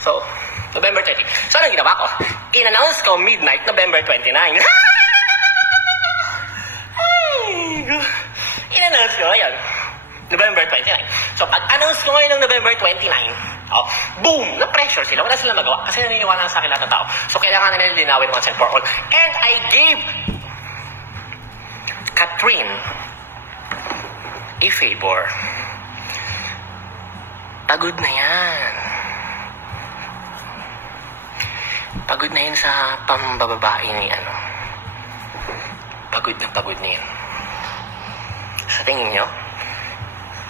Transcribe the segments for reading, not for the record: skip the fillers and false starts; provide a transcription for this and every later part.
So, November 30. So, anong ginawa ko? In-announce ko midnight, November 29. In-announce ko ngayon, November 29. So, pag-announce ko ngayon ng November 29, boom! Na-pressure sila. Wala silang magawa kasi naniniwala sa akin lahat ng tao. So, kailangan na nila linawin once and for all. And I gave Catherine a favor. Pagod na yan. Pagod na yun sa pambababae ni ano. Pagod na yun. Sa tingin nyo,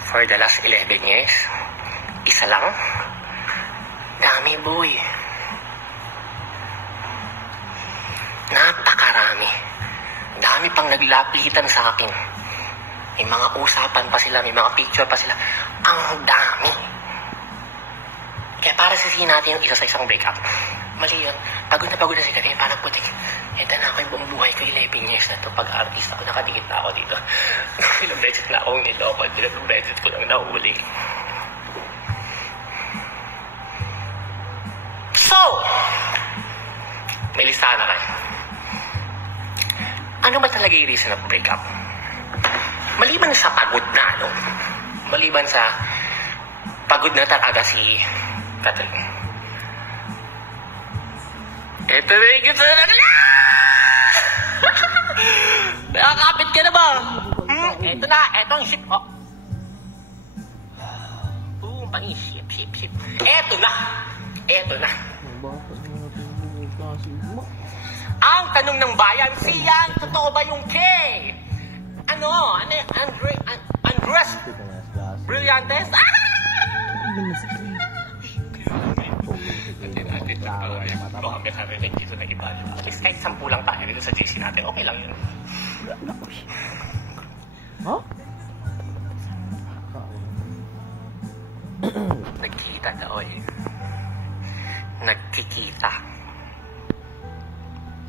for the last 11 years, isa lang? Dami, boy. Napakarami. Dami pang naglapitan sa akin. May mga usapan pa sila, may mga picture pa sila. Ang dami. Kaya para sisihin natin yung isa sa isang breakup. Mali yun. Pagod na si Karin. Parang putik. Ito na ako yung buong buhay ko. 11 years na ito. Pag-artist ako, nakadikit na ako dito. Ilang beses na akong niloko. Ilang beses ko lang nahuli. So, may listahan na kayo. Ano ba talaga yung reason of breakup? Maliban sa pagod na, no? Maliban sa pagod na talaga si Catherine. Ito na yung gusto na nakakapit ka na ba? Ito na, ito ang ship. Pang-ship. Ito na. Ang tanong ng bayan, siyan, totoo ba yung K? Andres Brillantes? Baka may karinig dito na iba. At least kahit 10 lang tayo dito sa GC natin, okay lang yun. Huh? Nagkita na, oy. Nagkikita.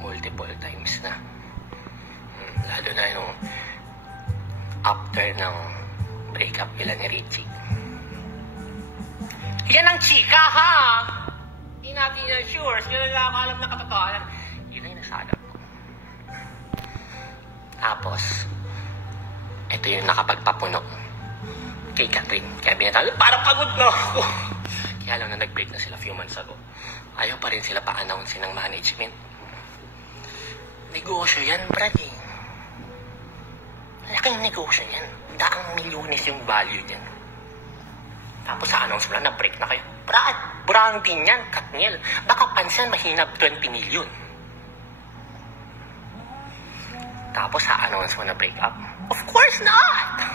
Multiple times na. Lalo na yung after ng breakup nila ni Richie. Yan ang chika, ha? Hindi natin yan sure. Sila lang alam na katotohanan. Yun ay nasadap ko. Tapos, ito yung nakapagpapuno kay Catherine. Kaya binatalo, parang pagod na ako. Kaya lang na nag-break na sila few months ago. Ayaw pa rin sila pa-announce ng management. Negosyo yan, brad eh. Laking negosyo yan. Daang milyones yung value niyan. Tapos sa announce mo lang, na-break na kayo. Brad, branding yan, Katniel. Baka pansin, mahinab 20 million. Tapos sa announce mo na break up. Of course not!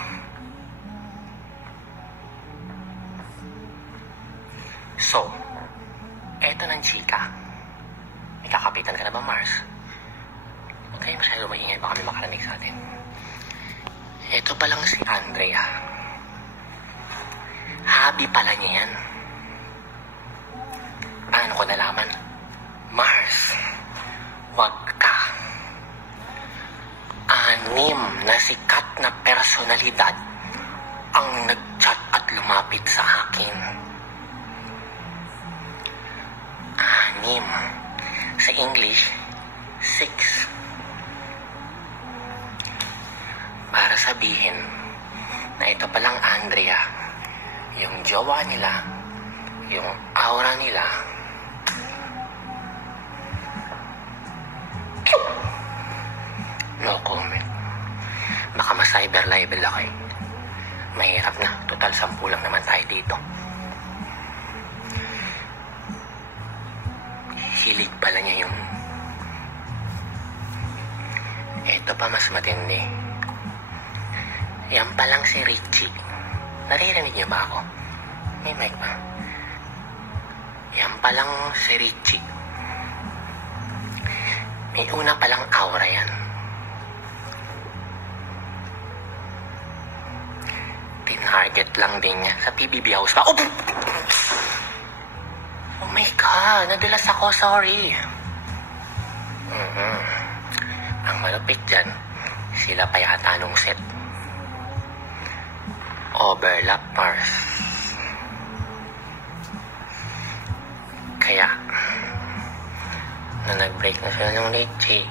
So, eto ng chika. May kakapitan ka na ba, Mars? Huwag kayo masyado maingay, baka may makarinig sa atin. Eto pa lang si Andrea. Hobby pala niya yan. Paano ko nalaman? Mars, wag ka. 6 na sikat na personalidad ang nag-chat at lumapit sa akin. 6. Sa English, 6. Para sabihin na ito palang Andrea, yung jowa nila, yung aura nila, no comment. Baka ma-cyber libel ako eh. Mahirap na. Total 10 lang naman tayo dito. Hilig pala niya yung... Eto pa mas matindi. Yan palang si Richie. Naririnig niyo ba ako? May mic ba? Yan palang si Richie. May una palang aura yan. Tinarget lang din niya sa PBB House pa. Oh my God! Nadulas ako, sorry. Ang malupit dyan, sila pa yata nung set. Overlap, Mars. Kaya, na nag-break na sila ng DJ.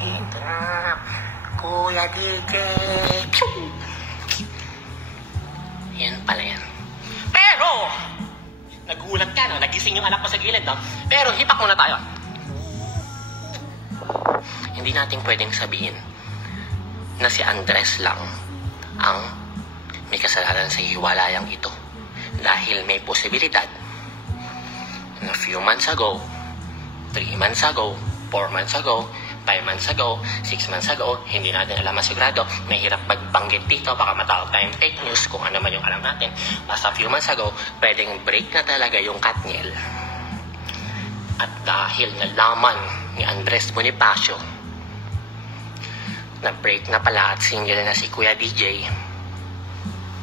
Ito na, Kuya DJ. Pew! Yan pala yan. Pero, nagulat ka, no? Nagising yung anak mo sa gilid, no? Pero, hipak muna tayo. Hindi natin pwedeng sabihin na si Andres lang ang may kasalanan sa hiwalayang ito. Dahil may posibilidad na few months ago, 3 months ago, 4 months ago, 5 months ago, 6 months ago, hindi natin alam masigurado, mahirap magbanggit dito, baka matawag tayong fake news kung ano man yung alam natin. Basta few months ago, pwedeng break na talaga yung Katniel. At dahil nalaman ni Andres Bonifacio na break na pala at single na si Kuya DJ,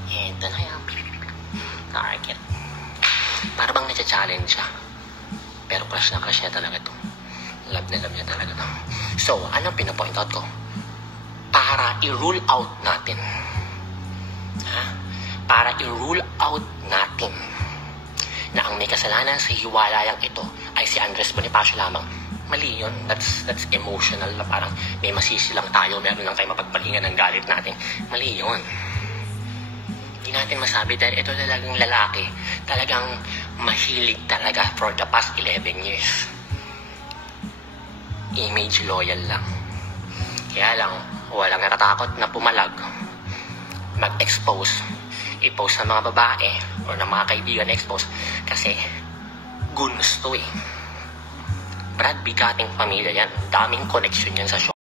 ito na yan. Target. Para bang na-challenge siya. Pero crush niya talaga to. Love na love niya talaga to. So, anong pinapoint out ko? Para i-rule out natin. Para i-rule out natin na ang may kasalanan sa hiwalayang ito ay si Andres Bonifacio lamang. Mali yun. That's emotional na parang may masisi lang tayo, meron lang tayo mapagpalingan ng galit natin. Mali yun. Hindi natin masabi dahil ito talagang lalaki. Talagang mahilig talaga for the past 11 years. Image loyal lang. Kaya lang, walang natatakot na pumalag, mag-expose, i-post ng mga babae or ng mga kaibigan expose kasi gusto eh. Brad, bigating pamilya yan. Daming connection yan sa show.